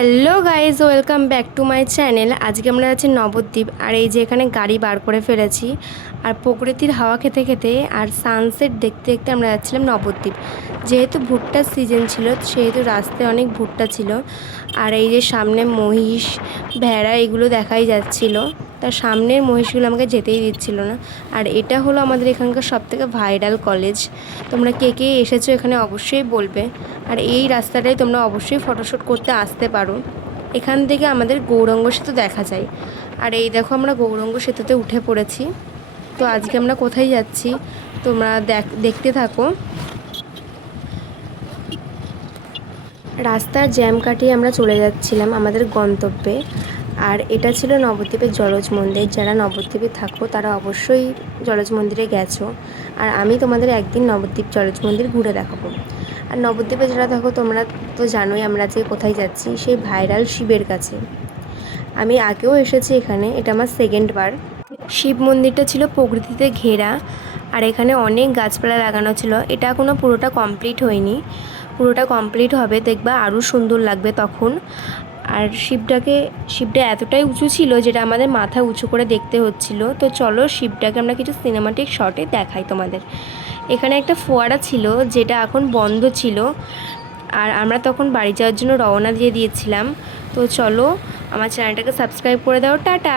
Hello guys, welcome back to my channel. আজকে আমরা আছি নবদ্বীপ। আর এই যে এখানে গাড়ি বার করে ফেলেছি আর প্রকৃতির হাওয়া খেতে খেতে আর সানসেট দেখতে দেখতে আমরা যাচ্ছিলাম নবদ্বীপ। যেহেতু ভুট্টার সিজন ছিল সেহেতু রাস্তায় অনেক ভুট্টা ছিল। আর এই যে সামনে মহিষ, ভেড়া এগুলো দেখাই যাচ্ছিল। তার সামনের মহিষগুলো আমাকে যেতেই দিচ্ছিল না। আর এটা হলো আমাদের এখানকার সবথেকে ভাইরাল কলেজ। তোমরা কে কে এসেছো এখানে অবশ্যই বলবে। আর এই রাস্তাটাই তোমরা অবশ্যই ফটোশ্যুট করতে আসতে পারো। এখান থেকে আমাদের গৌরাঙ্গ সেতু দেখা যায়। আর এই দেখো আমরা গৌরাঙ্গ সেতুতে উঠে পড়েছি। তো আজকে আমরা কোথায় যাচ্ছি তোমরা দেখতে থাকো। রাস্তার জ্যাম কাটিয়ে আমরা চলে যাচ্ছিলাম আমাদের গন্তব্যে। আর এটা ছিল নবদ্বীপের জলজ মন্দির। যারা নবদ্বীপে থাকো তারা অবশ্যই জলজ মন্দিরে গেছো। আর আমি তোমাদের একদিন নবদ্বীপ জলজ মন্দির ঘুরে দেখাবো। আর নবদ্বীপে যারা থাকো তোমরা তো জানোই আমরা যে কোথায় যাচ্ছি, সেই ভাইরাল শিবের কাছে। আমি আগেও এসেছি এখানে, এটা আমার সেকেন্ড বার। শিব মন্দিরটা ছিল প্রকৃতিতে ঘেরা আর এখানে অনেক গাছপালা লাগানো ছিল। এটা এখনও পুরোটা কমপ্লিট হয়নি, পুরোটা কমপ্লিট হবে দেখবা আরও সুন্দর লাগবে তখন। আর শিবটা এতটাই উঁচু ছিল যেটা আমাদের মাথা উঁচু করে দেখতে হচ্ছিল। তো চলো শিবটাকে আমরা কিছু সিনেমাটিক শটে দেখাই তোমাদের। এখানে একটা ফোয়ারা ছিল যেটা এখন বন্ধ ছিল। আর আমরা তখন বাড়ি যাওয়ার জন্য রওনা দিয়ে দিয়েছিলাম। তো চলো আমার চ্যানেলটাকে সাবস্ক্রাইব করে দাও। টাটা।